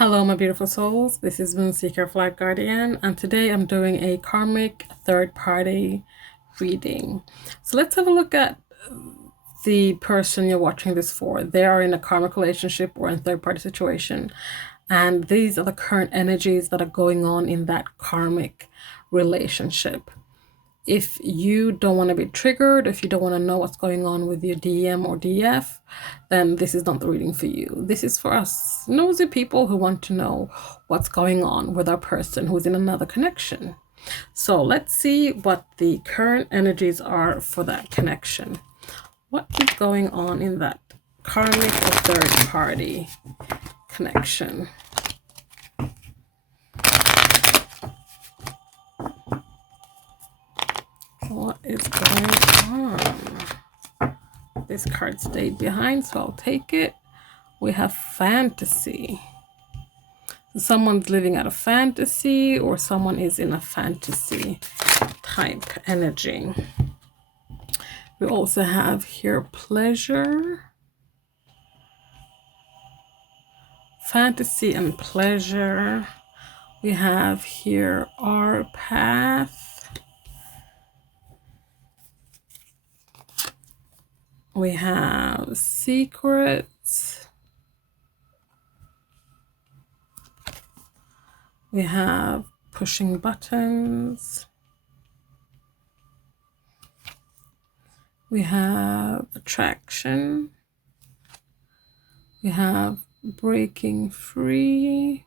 Hello, my beautiful souls. This is Moonseeker Flight Guardian, and today I'm doing a karmic third party reading. So let's have a look at the person you're watching this for. They are in a karmic relationship or in a third party situation, and these are the current energies that are going on in that karmic relationship. If you don't want to be triggered, if you don't want to know what's going on with your DM or DF, then this is not the reading for you. This is for us nosy people who want to know what's going on with our person who's in another connection. So let's see what the current energies are for that connection. What is going on in that karmic or third party connection? What is going on? This card stayed behind, so I'll take it. We have fantasy. Someone's living out a fantasy, or someone is in a fantasy type energy. We also have here pleasure. Fantasy and pleasure. We have here our path. We have secrets. We have pushing buttons. We have attraction. We have breaking free.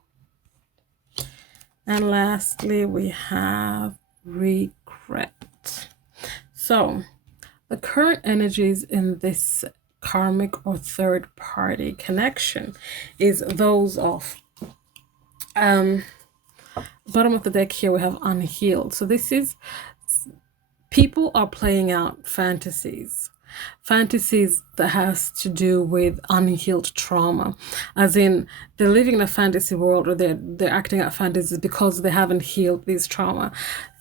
And lastly, we have regret. So, the current energies in this karmic or third party connection is those of bottom of the deck. Here we have unhealed. So this is people are playing out fantasies that has to do with unhealed trauma, as in they're living in a fantasy world, or they're acting out fantasies because they haven't healed this trauma.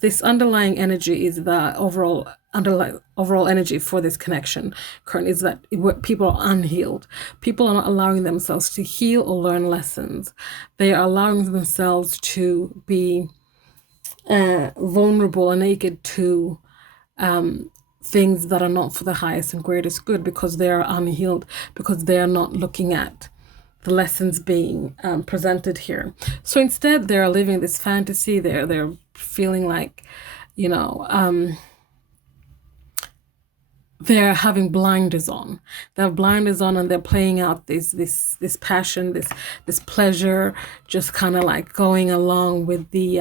This underlying energy is the overall energy for this connection current is that people are unhealed. People are not allowing themselves to heal or learn lessons. They are allowing themselves to be vulnerable and naked to things that are not for the highest and greatest good, because they are unhealed, because they are not looking at the lessons being presented here. So instead, they're living this fantasy. They're feeling like, they're having blinders on. They have blinders on, and they're playing out this passion, this pleasure, just kind of like going along with the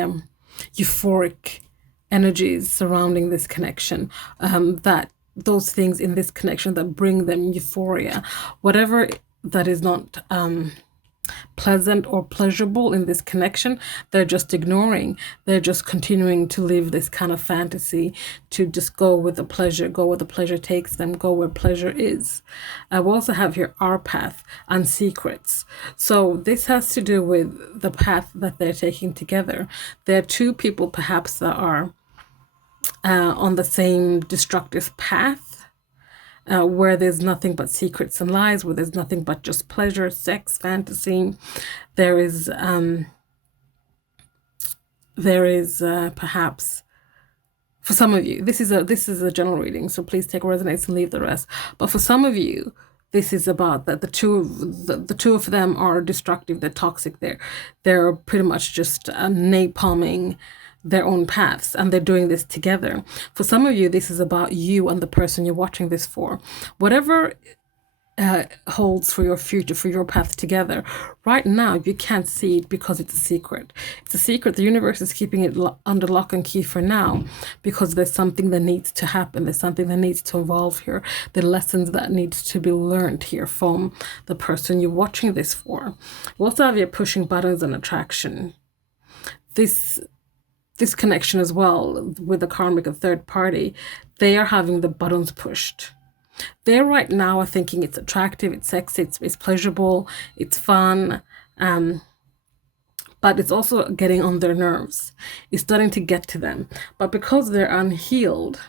euphoric energies surrounding this connection, that those things in this connection that bring them euphoria, whatever that is not pleasant or pleasurable in this connection, they're just ignoring. They're just continuing to live this kind of fantasy, to just go with the pleasure, go where the pleasure takes them, go where pleasure is. I will also have here our path and secrets. So this has to do with the path that they're taking together. There are two people perhaps that are on the same destructive path, where there's nothing but secrets and lies, where there's nothing but just pleasure, sex, fantasy. There is perhaps, for some of you, this is a general reading, so please take what resonates and leave the rest. But for some of you, this is about that the two of them are destructive. They're toxic. They're pretty much just napalming their own paths, and they're doing this together. For some of you, this is about you and the person you're watching this for. Whatever holds for your future, for your path together, right now you can't see it because it's a secret. It's a secret. The universe is keeping it under lock and key for now, because there's something that needs to happen. There's something that needs to evolve here. The lessons that need to be learned here from the person you're watching this for. You also have your pushing buttons and attraction. This connection as well with the karmic and third party, they are having the buttons pushed. They right now are thinking it's attractive, it's sexy, it's pleasurable, it's fun, but it's also getting on their nerves. It's starting to get to them. But because they're unhealed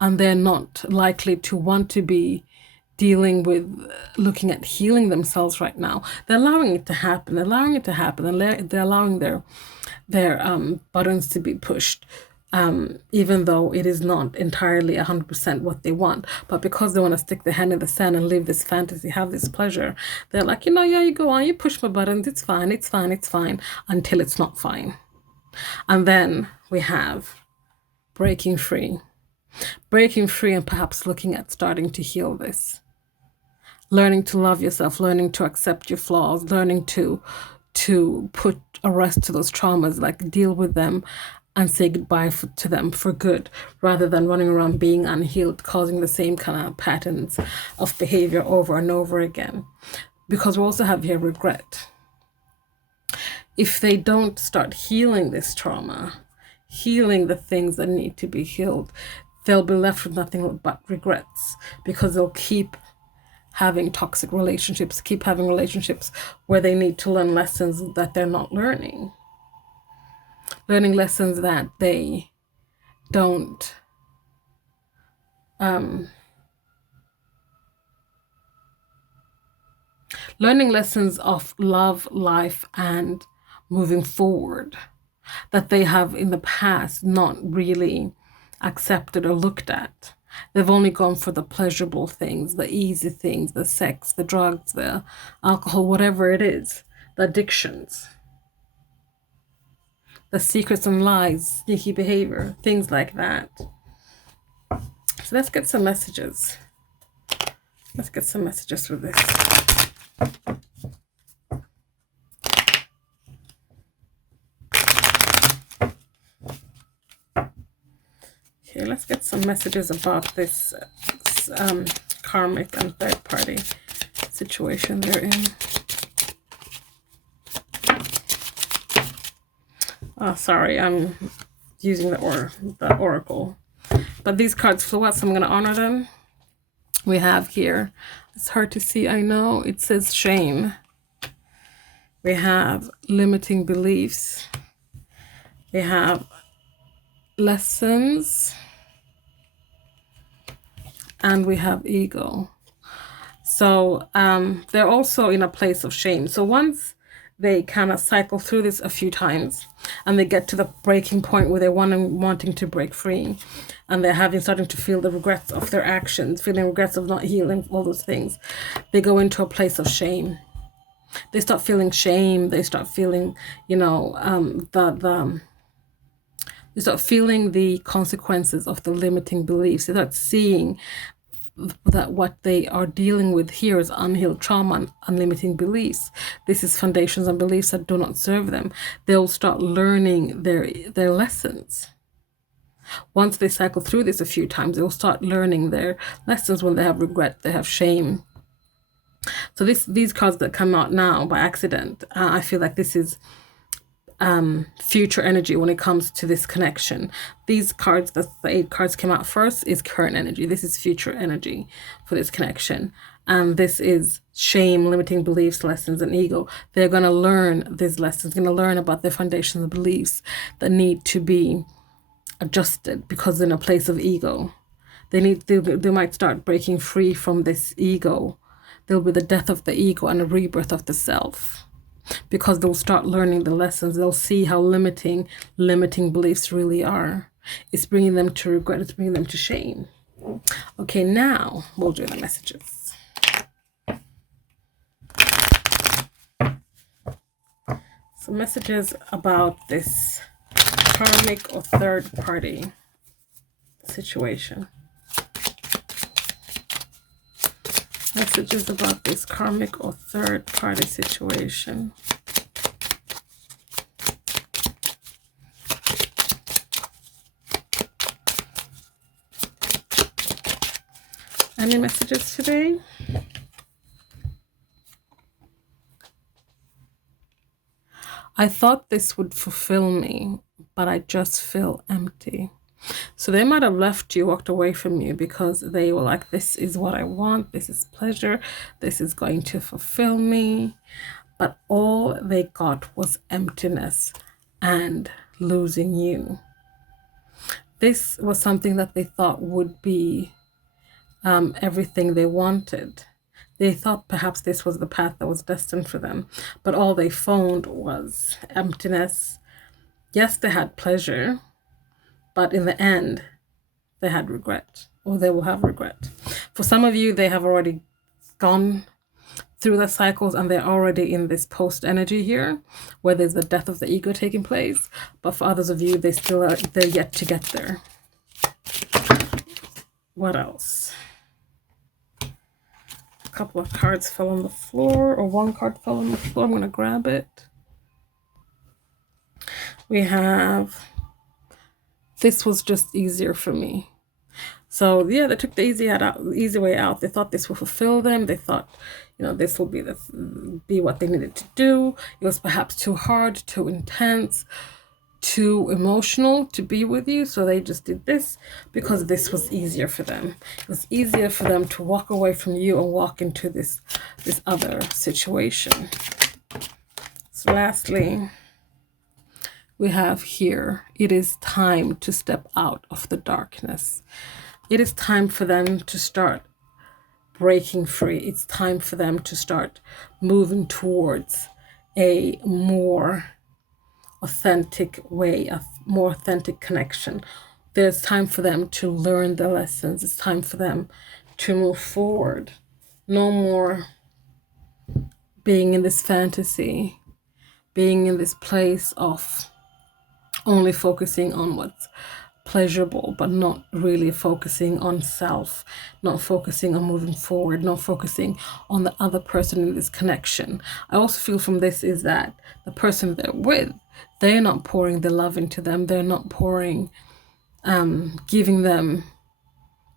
and they're not likely to want to be dealing with looking at healing themselves right now. They're allowing it to happen. They're allowing it to happen, and they're allowing their buttons to be pushed, even though it is not entirely 100% what they want. But because they want to stick their hand in the sand and live this fantasy, have this pleasure, they're like, you know, yeah, you go on, you push my buttons, it's fine, it's fine, it's fine, until it's not fine. And then we have breaking free. Breaking free and perhaps looking at starting to heal this. Learning to love yourself, learning to accept your flaws, learning to put a rest to those traumas, like deal with them and say goodbye to them for good, rather than running around being unhealed, causing the same kind of patterns of behavior over and over again. Because we also have here regret. If they don't start healing this trauma, healing the things that need to be healed, they'll be left with nothing but regrets, because they'll keep having toxic relationships, keep having relationships where they need to learn lessons that they're not learning. Learning lessons that they don't learning lessons of love, life, and moving forward that they have in the past not really accepted or looked at. They've only gone for the pleasurable things, the easy things, the sex, the drugs, the alcohol, whatever it is, the addictions, the secrets and lies, sneaky behavior, things like that. So let's get some messages. Let's get some messages for this. Okay, let's get some messages about this karmic and third party situation they're in. Oh, sorry, I'm using the oracle. But these cards flew out, so I'm going to honor them. We have here, it's hard to see, I know, it says shame. We have limiting beliefs. We have lessons. And we have ego. So they're also in a place of shame. So once they kind of cycle through this a few times and they get to the breaking point where they're wanting to break free, and they're starting to feel the regrets of their actions, feeling regrets of not healing, all those things, they go into a place of shame. They start feeling shame. They start feeling, you know, they start feeling the consequences of the limiting beliefs. They start seeing that what they are dealing with here is unhealed trauma and limiting beliefs. This is foundations and beliefs that do not serve them. They'll start learning their lessons. Once they cycle through this a few times, they'll start learning their lessons. When they have regret, they have shame. So these cards that come out now by accident, I feel like this is future energy when it comes to this connection. These cards, the 8 cards came out first, is current energy. This is future energy for this connection. And this is shame, limiting beliefs, lessons, and ego. They're going to learn these lessons, going to learn about their foundations and beliefs that need to be adjusted because they're in a place of ego. They might start breaking free from this ego. There'll be the death of the ego and a rebirth of the self, because they'll start learning the lessons. They'll see how limiting beliefs really are. It's bringing them to regret. It's bringing them to shame. Okay, now we'll do the messages. So messages about this karmic or third party situation. Messages about this karmic or third party situation. Any messages today? I thought this would fulfill me, but I just feel empty. So they might have left you, walked away from you, because they were like, this is what I want. This is pleasure. This is going to fulfill me. But all they got was emptiness and losing you. This was something that they thought would be everything they wanted. They thought perhaps this was the path that was destined for them, but all they found was emptiness. Yes, they had pleasure, but in the end, they had regret, or they will have regret. For some of you, they have already gone through the cycles and they're already in this post energy here, where there's the death of the ego taking place. But for others of you, they're yet to get there. What else? A couple of cards fell on the floor, or one card fell on the floor. I'm going to grab it. We have, this was just easier for me. So yeah, they took the easy way out. They thought this would fulfill them. They thought, this will be what they needed to do. It was perhaps too hard, too intense, too emotional to be with you. So they just did this because this was easier for them. It was easier for them to walk away from you and walk into this other situation. So lastly, we have here, it is time to step out of the darkness. It is time for them to start breaking free. It's time for them to start moving towards a more authentic way, a more authentic connection. There's time for them to learn the lessons. It's time for them to move forward. No more being in this fantasy, being in this place of only focusing on what's pleasurable, but not really focusing on self, not focusing on moving forward, not focusing on the other person in this connection. I also feel from this is that the person they're with, they're not pouring the love into them. They're not pouring, giving them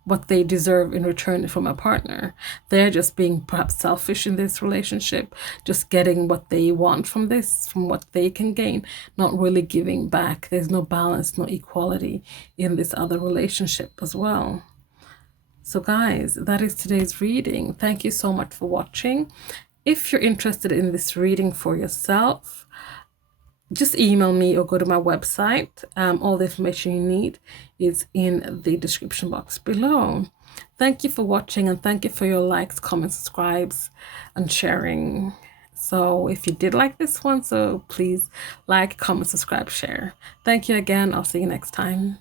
what they deserve in return from a partner. They're just being perhaps selfish in this relationship, just getting what they want from this, from what they can gain, not really giving back. There's no balance, no equality in this other relationship as well. So guys, that is today's reading. Thank you so much for watching. If you're interested in this reading for yourself, just email me or go to my website. All the information you need is in the description box below. Thank you for watching, and thank you for your likes, comments, subscribes, and sharing. So if you did like this one, so please like, comment, subscribe, share. Thank you again. I'll see you next time.